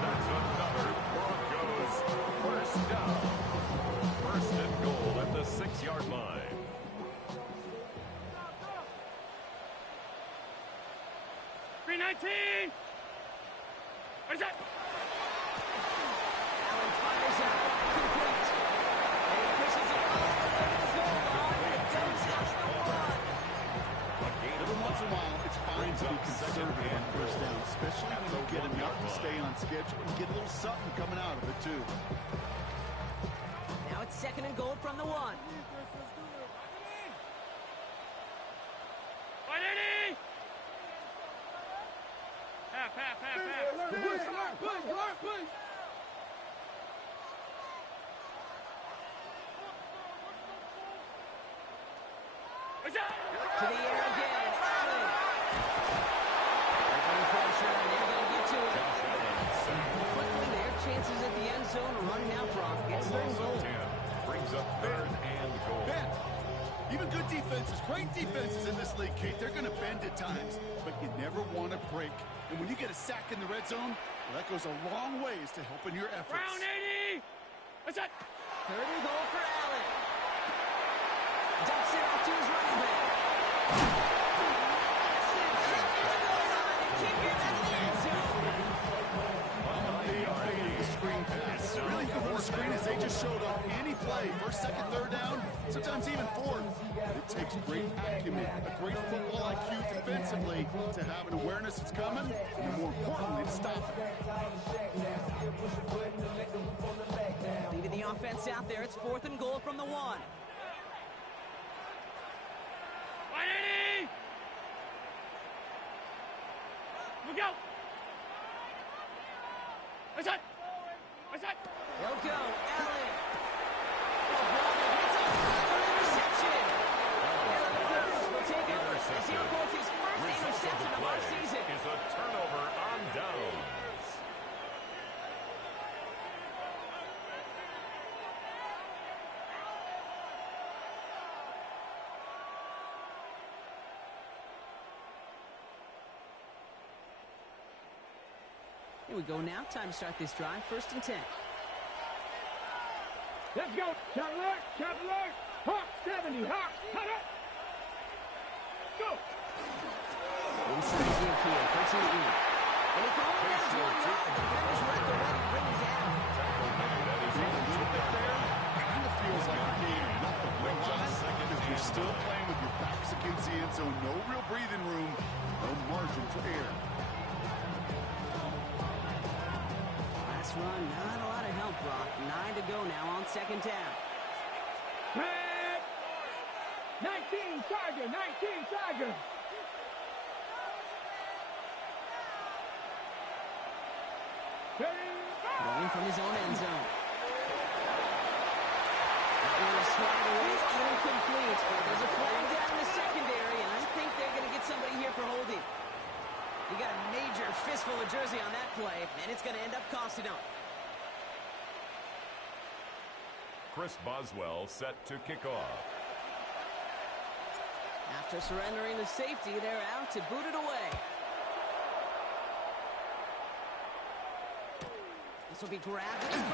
That's another Broncos first down. First and goal at the 6-yard line. Green 19. What is that? Allen fires out, complete. And he pushes it off the goal line. It goes out for one. A gain of Every once in a while, it's fine to be conservative on first down, especially when you get enough to stay on schedule and get a little something coming out of it, too. Now it's second and goal from the 1. Right, 80. Half. Push. What's that? To the air again, Allen. They're putting pressure, and they're going to get to it. Quickly, their chances at the end zone are running out, Brock. It's third and goal. 10 brings up third and goal. Ben, even good defenses, great defenses in this league, Kate, they're going to bend at times, but you never want to break. And when you get a sack in the red zone, well, that goes a long ways to helping your efforts. Round 80. What's that? Third and goal for Allen. Dumps it off to his running back. The screen pass. Really, the screen is they just showed up any play. First, second, third down. sometimes even fourth. It takes great acumen, a great football IQ defensively to have an awareness it's coming, and more importantly, to stop it. Leading the offense out there. It's 4th and goal from the 1. Look out! What's that? They'll go. Allen. Oh, brother, it's another interception. And the Broncos will take over as he records his first interception of our season. Is a turnover on downs. Here we go now. Time to start this drive. 1st and 10. Let's go. Shot alert. Hawk 70. Hawk. Hot up. Go. Inside the field. 13 to 8. And he can only manage 1 yard. The defenders were at the ready to bring him down. That is a little bit there. It kind of feels like a game of nothing. Because you're still playing with your backs against the end zone. No real breathing room. No margin for error. Last run, not a lot of help, Brock. 9 to go now on 2nd down. Red. 19 Tiger. Throwing from his own end zone. That one is swatted away, incomplete. There's a flag down in the secondary, and I think they're going to get somebody here for holding. He got a major fistful of jersey on that play, and it's going to end up costing him. Chris Boswell set to kick off. After surrendering the safety, they're out to boot it away. This will be grabbed at the 5.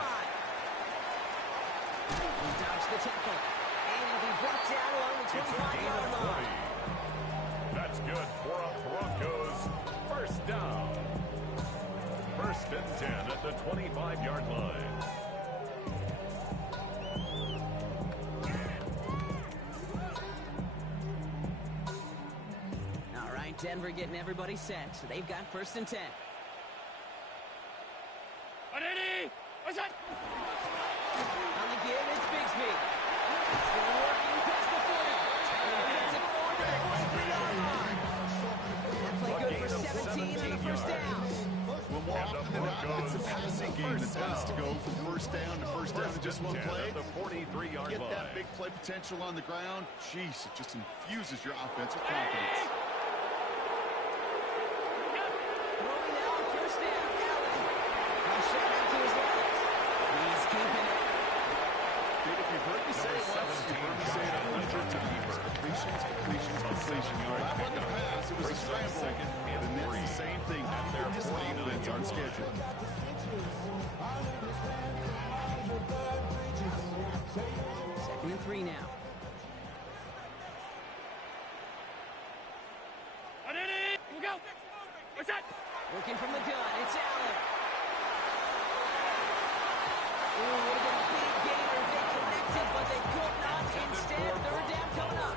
He dodged the tackle, and he'll be brought down along the 25-yard line. That's good for a Broncos first down. 1st and 10 at the 25-yard line. All right, Denver getting everybody set. So they've got 1st and 10. What's that? On the give, it's Bigsby. Still working past the 40. And he gets it forward to the 43-yard line. That play good for 17 on the 1st down. Well, more often than not, it's a passing game that's asked to go from 1st down to 1st down in just one play. The 43-yard Get line. that big play potential on the ground. Jeez, it just infuses your offense with confidence. Throwing now on 1st down. Allen. Fresh shot out to his left. He's keeping it. Dude, if you've heard me say it once, you've heard me say it 100 times. Completions. Well, that wasn't a pass. It was a scramble. And that's the same thing. Keeping this offense on schedule. 2nd and 3 now. Look out. What's that? Looking from the gun. It's Allen. Ooh, would have been a big gain if they connected, but they could not. Instead, 3rd down coming up.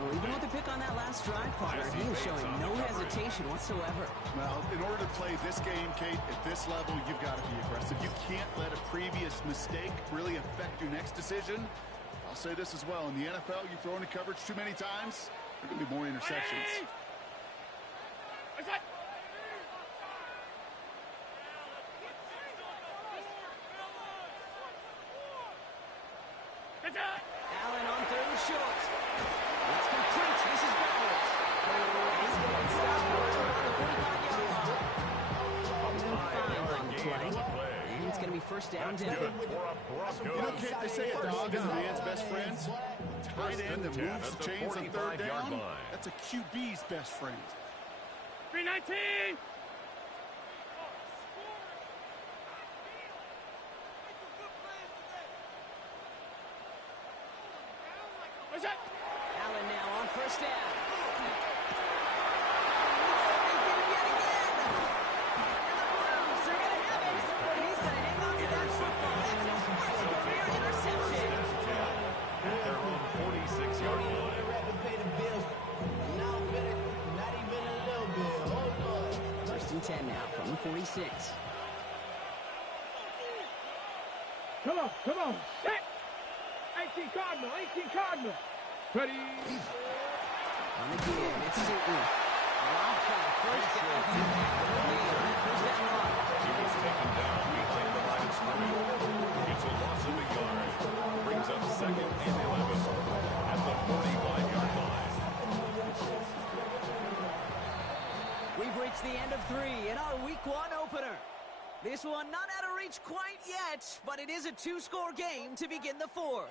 Well, even with the pick on that last drive, partner, he is showing no hesitation whatsoever. Well, in order to play this game, Kate, at this level, you've got to be aggressive. You can't let a previous mistake really affect your next decision. I'll say this as well. In the NFL, you throw into coverage too many times, there are going to be more interceptions. What's that? Allen on 3rd and short. It's complete. This is Bowers. He's going to get stopped around the 45-yard line. 5 on the play. And it's going to be 1st down, Denver. You know, Kate, they say a dog is a man's best friend. Tight end that moves the chains on 3rd down, that's a QB's best friend. 319. What's that? Allen now on 1st down. They did it yet again. And the Browns are going to have it. And he's going to hang on to that football. That's his first career interception. and 10 now from the 46. Come on, come on. Set. 18 Cardinal, 18 Cardinal. Ready. On the give, it's Sutton. Dropped for a first down. First down run. He was taken down behind the line of scrimmage. It's a loss of a yard. Brings up 2nd and 11 at the 45-yard line. We've reached the end of 3 in our Week 1 opener. This one not out of reach quite yet, but it is a 2-score game to begin the 4th.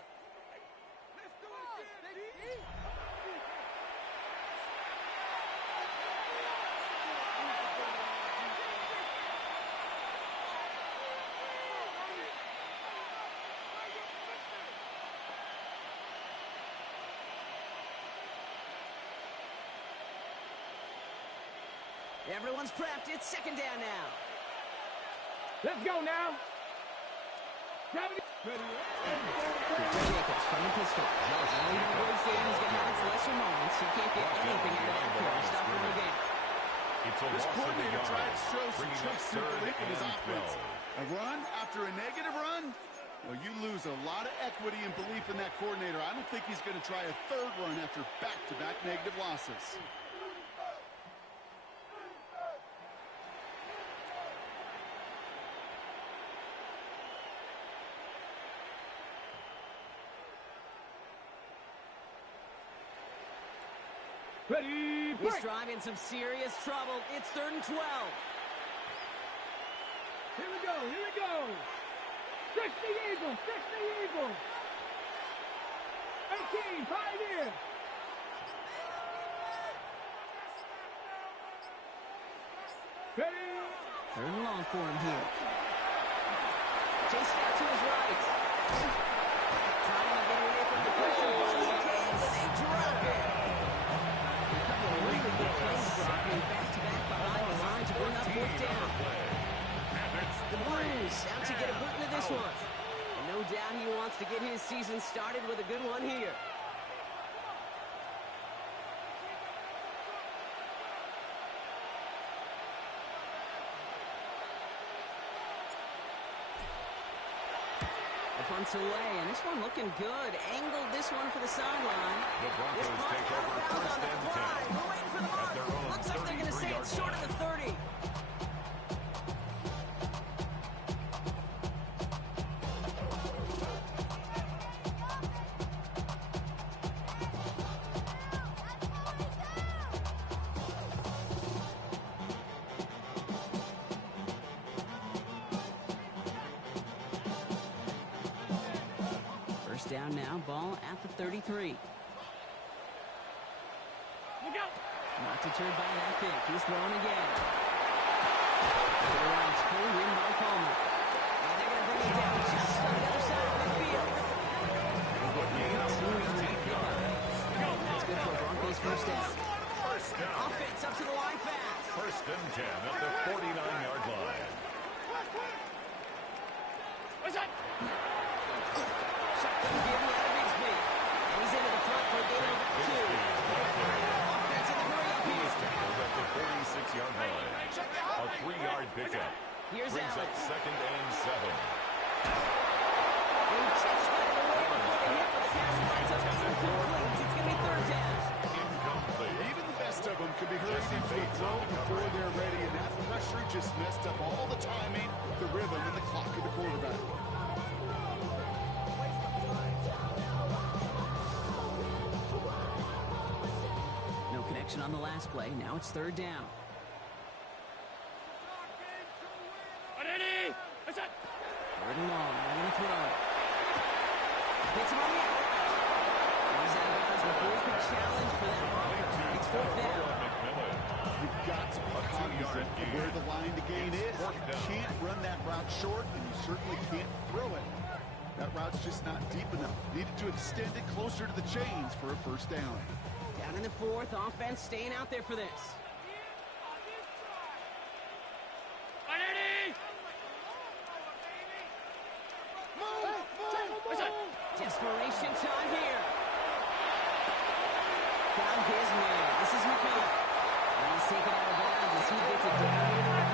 Everyone's prepped. It's 2nd down now. Let's go now. Jacobs from the pistol. Even the Braves game is going to have its lesser moments. He can't get anything out of that carry. Stop him again. It's a This loss of a coordinator tries yard. to show some Bringing up trust and 3rd belief in his and offense. 12. A run after a negative run? Well, you lose a lot of equity and belief in that coordinator. I don't think he's going to try a 3rd run after back-to-back negative losses. Ready, This break. drive in some serious trouble. It's 3rd and 12. Here we go, here we go. 60 Eagles, 60 Eagles. 18, Pioneer. Ready. 3rd and long for him here. Chased out to his right. Trying to get away from the pressure, but he can't, and they drop it. A couple of really good plays dropping back-to-back behind the line to bring up 4th down. The Blues out to get a boot into this one. And no doubt he wants to get his season started with a good one here. The punt's away, and this one looking good. Angled this one for the sideline. The Broncos This punt take out of over bounds 1st on the and fly. 10. We're waiting for the At their mark. own Looks like they're going to say it's 33-yard short of the 30. First down now, ball at the 33. Look out. Not deterred by that pick. He's throwing again. Right, pulled in by Palmer. And they're going to bring it down just on the other side of the field. That's good for Broncos first down. First down. Offense up to the line fast. 1st and 10 at the 49-yard line. What's that? Shotgun give out of Bixby. And he's into the front for a gain of about 2. Offense in the hurry-up here. Tackled at the 46-yard line. A 3-yard pickup. Here's Brings Allen. up 2nd and 7. And Chips got it away before the hit, but the pass winds up incomplete. It's going to be 3rd down. Incomplete. Even the best of them could be hurried into a throw before they're ready, and that pressure just messed up all the timing, the rhythm, and the clock of the quarterback. No connection on the last play. Now it's 3rd down. Ready. What's that? 3rd and long. They're going to throw. Hits him on the outside. He's out of bounds before he could challenge for that marker. It's 4th down. You've got to be cognizant of where the line to gain is. You can't run that route short, and you certainly can't throw it. That route's just not deep enough. Needed to extend it closer to the chains for a first down. Down in the 4th. Offense staying out there for this. Ready. Move. What's that? Desperation time here. Found his man. This is McMillan. And he's taken out of bounds as he gets it down into the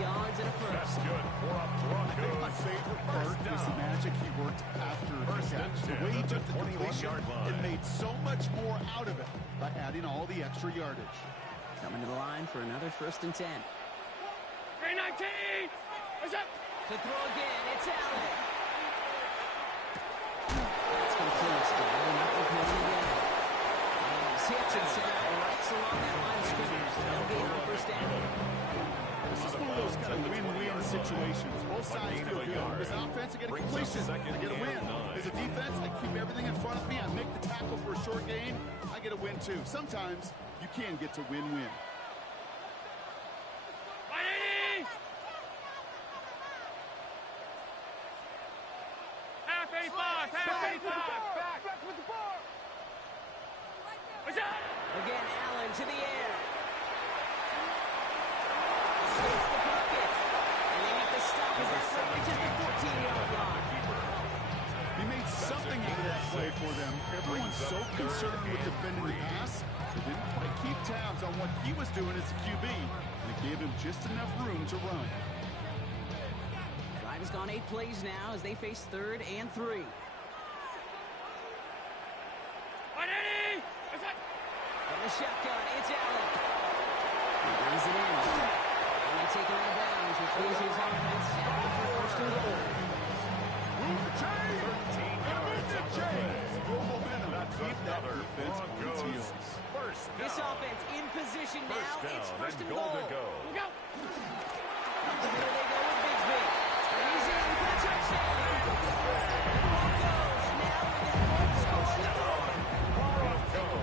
yards and a first. That's good for a Broncos. I think my favorite part was the magic he worked after the catch. The way he took the completion and made so much more out of it by adding all the extra yardage. Coming to the line for another 1st and 10. 319! What's up? To throw again, it's Allen. That's complete. Dialing up with Madden again. And he's hit and sent out right along that line of scrimmage. No gain on 1st down. This is one of those kind of win-win situations. Both sides feel good. As an offense, I get a completion. I get a win. As a defense, I keep everything in front of me. I make the tackle for a short gain. I get a win, too. Sometimes you can get to win-win. Half 85! Half 85! Back with the ball! What's up? Again, Allen to the air. Escapes the pocket. And they make the stop as that play reaches the 14-yard line. He made something out of that play for them. Everyone's so concerned with defending the pass, they didn't quite keep tabs on what he was doing as a QB. And it gave him just enough room to run. Drive has gone 8 plays now as they face 3rd and 3. From the shotgun, it's Allen. He brings it in. And they take him out of bounds, which means his offense set up for 1st and goal. 13 yards of change. Keep that defense on its heels. This offense in position now. It's 1st and goal. To go. Up the middle they go with Bigsby. And he's in for the touchdown. The Broncos now within 1 score of the 4th.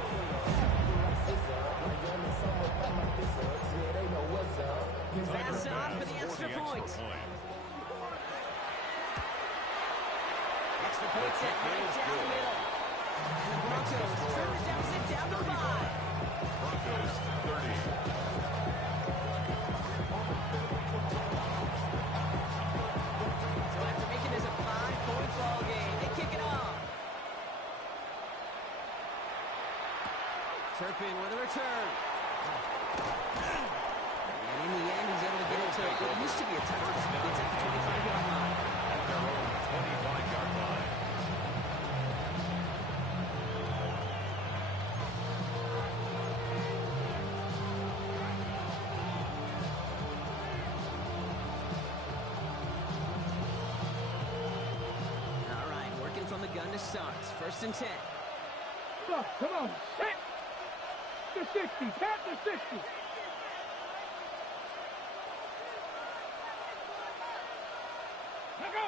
Pass on for the extra point. Extra point set right down the middle. And the Broncos turn the deficit down to 5. Broncos 30. So after making this a 5-point ball game, they kick it off. Turpin with a return. And in the end, he's able to get it to what used to be a touchdown. Gets at the 25-yard line. At their own 25-yard line. All right, working from the gun to start. 1st and 10. Come on, set! The 60, tap the 60! Let go!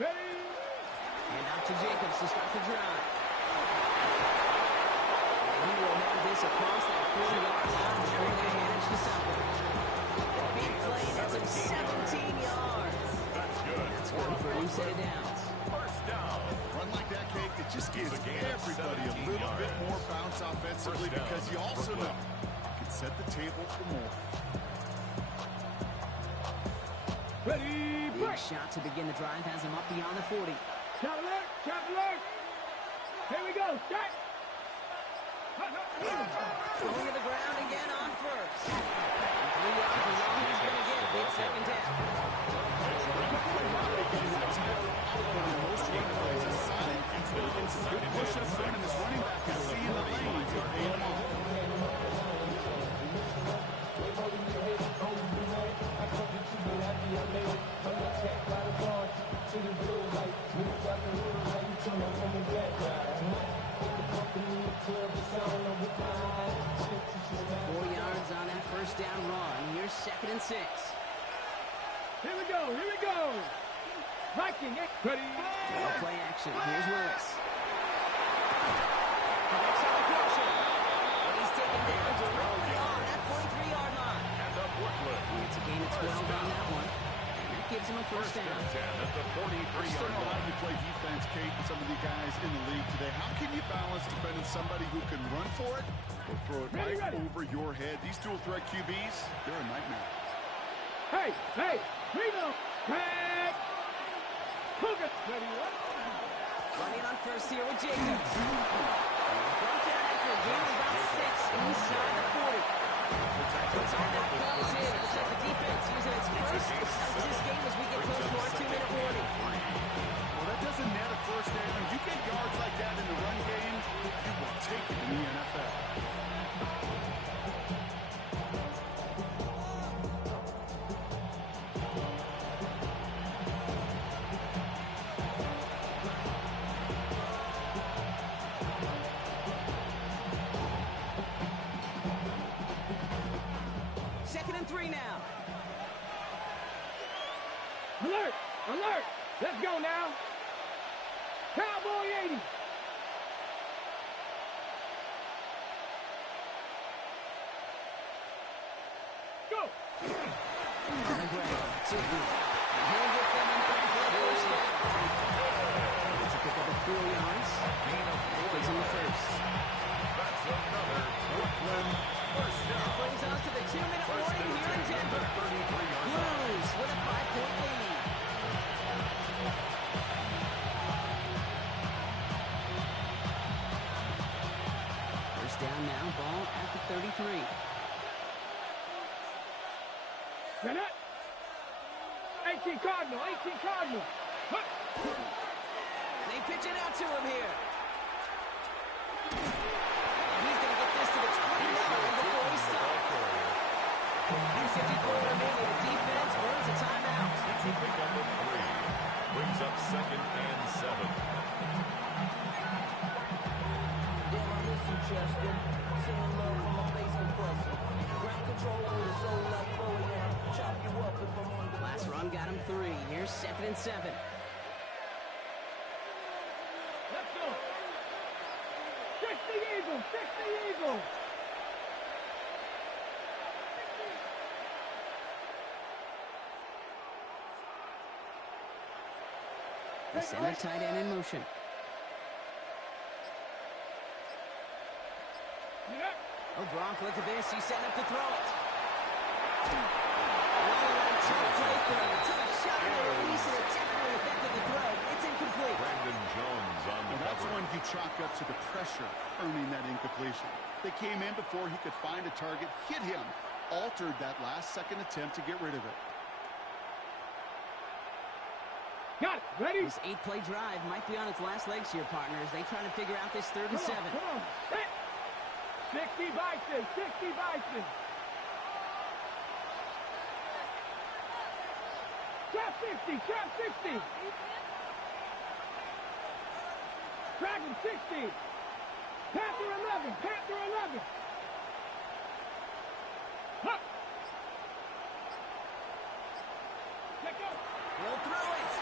Ready? And out to Jacobs to start the drive. And he will have this across that 40-yard line before they manage to stop it. A big play, that's him 17 yards. That's good. That's good for a new set of downs. 1st down. Run like that, Cake, it just gives everybody a little bit more bounce offensively because you also know you can set the table for more. Ready, Big break! shot to begin the drive has him up beyond the 40. Shot alert! Shot alert! Here we go, shot! Going to the ground again on 1st. And 3 yards is all he's going to get. Big 2nd down. Good push-ups on him. His running back is seeing the lanes and paying him off. Four yards on that 1st down run. Here's 2nd and 6. Here we go, here we go! Viking, ready? Double play action. Here's Willis. Connects on the crossing. And he's taken down directly on that 43-yard line. And the Brooklyn. It's a gain of 12 on that one. And that gives him a 1st down. And 10 at the 43-yard How line. you play defense, Kate, with some of the guys in the league today. How can you balance defending somebody who can run for it or throw it right over your head? These dual threat QBs, they're a nightmare. Hey, Reno, back! Cougar, ready, what? Running on 1st here with Jacobs. Brought down after a gain of about 6 inside the 40. Timeout goes in. Looks like the defense using its first to start this game as we get close to our 2-minute warning. Well, that doesn't net a first down. You get yards like that in the run game, you will take it in the NFL. Second and 3 now. Alert! Alert! Let's go now. Cowboy 80. Go! On the ground. He'll get them in for a first down. It's a pick up of 4 yards. Goes in the first. That's another Brooklyn first down. That brings us to the 2-minute warning here in Denver. Blues with a 5-point lead. First down now, ball at the 33. Get it? 18 Cardinal, 18 Cardinal. Huh. They pitch it out to him here. And he's going to get this to the 29 before he stops. 2:54 remaining. The defense burns a timeout. It's a pick up of 3. Brings up 2nd and 7. Damn, I miss you, Chester. Singing love from a bass compressor. Ground control with a soul like Bowie, and I'll chop you up if I'm on the Last run got him 3. Here's 2nd and 7. Let's go. 60 Eagles, 60 Eagles. They send a tight end in motion. Oh, Gronk, look at this. He's setting up to throw it. Tough play throw. Took a shot in the release, and it definitely affected the throw. It's incomplete. Brandon Jones on the Well, that's cover. one you chalk up to the pressure, earning that incompletion. They came in before he could find a target, hit him, altered that last-second attempt to get rid of it. Got it. Ready? This 8-play drive might be on its last legs here, partners. They trying to figure out this 3rd and 7. Come on. Set. 60 Bison, 60 Bison. Trap 60, trap 60. Dragon 60. Panther 11, Panther 11. Huh. Let go. He'll throw it.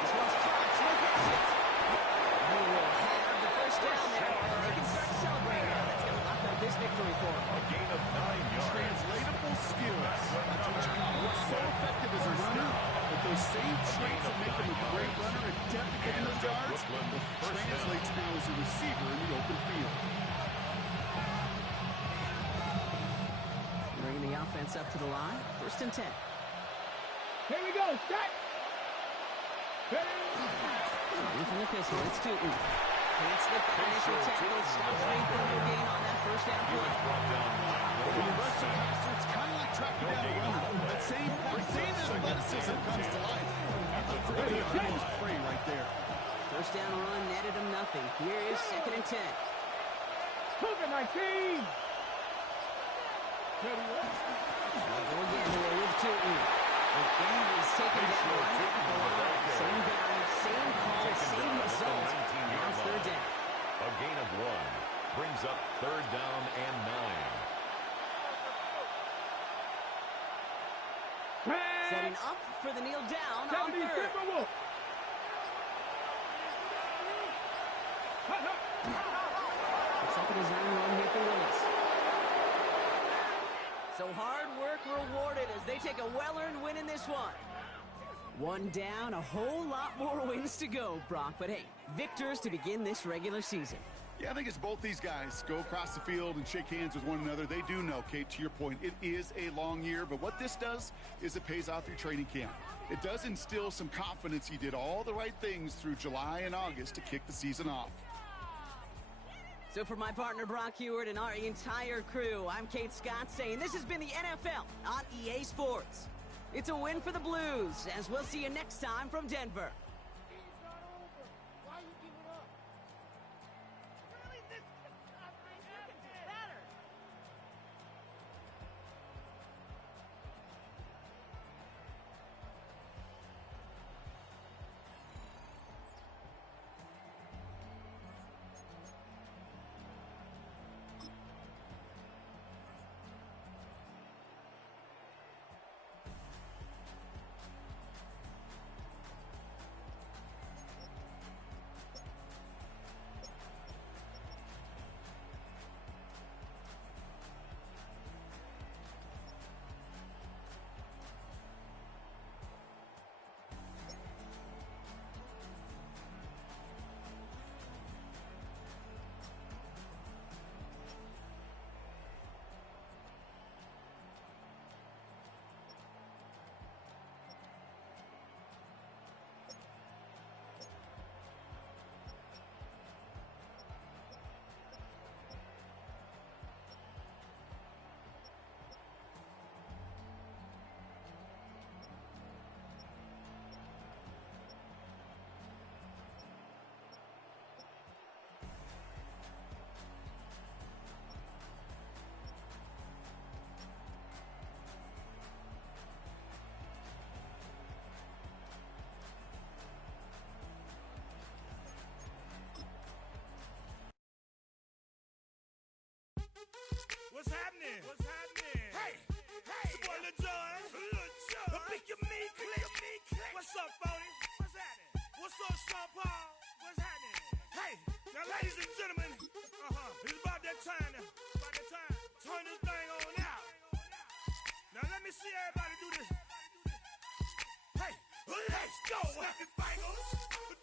This one's caught. No catches. He will have the first down there. They can start celebrating now. That's going to lock up this victory for him. A gain of 9 yards. Translatable skills. That's what you call it. So effective as a runner, but those same traits that make him a great runner and depth to getting those yards translates now as a receiver in the open field. Bringing the offense up to the line. 1st and 10. Here we go. Set. Ready? In from the pistol. It's Tootin. Can't slip that initial tackle. Stops Reed for no gain on that first down He was play. brought down When you rush the passer, it's kind of like tracking down a runner. That same athleticism comes to life. Really hitting his prey right there. First down run netted him nothing. Here is 2nd and 10. Cougar 19. Ready? They'll go again here with Tootin. Again, he's taken down right at the line. Same guy, same call, same result. Now it's 3rd down. A gain of 1. Brings up 3rd down and 9. Setting up for the kneel down on 70 3rd. Timberwolf. Looks like a design run here for Willis. So hard work rewarded as they take a well-earned win in this one. One down, a whole lot more wins to go, Brock. But hey, victors to begin this regular season. Yeah, I think it's both these guys go across the field and shake hands with one another. They do know, Kate, to your point, it is a long year, but what this does is it pays off your training camp. It does instill some confidence he did all the right things through July and August to kick the season off. So for my partner Brock Heward and our entire crew, I'm Kate Scott saying this has been the NFL on EA Sports. It's a win for the Blues, as we'll see you next time from Denver. What's happening? What's happening? Hey, it's your boy Lil Jon. Pick your meat click. What's up, 40? What's happening? What's up, Sean Paul? What's happening? Hey, now ladies and gentlemen, it's about that time now. Turn this thing on out. Now let me see everybody do this. Hey, let's go. Snapping fingers.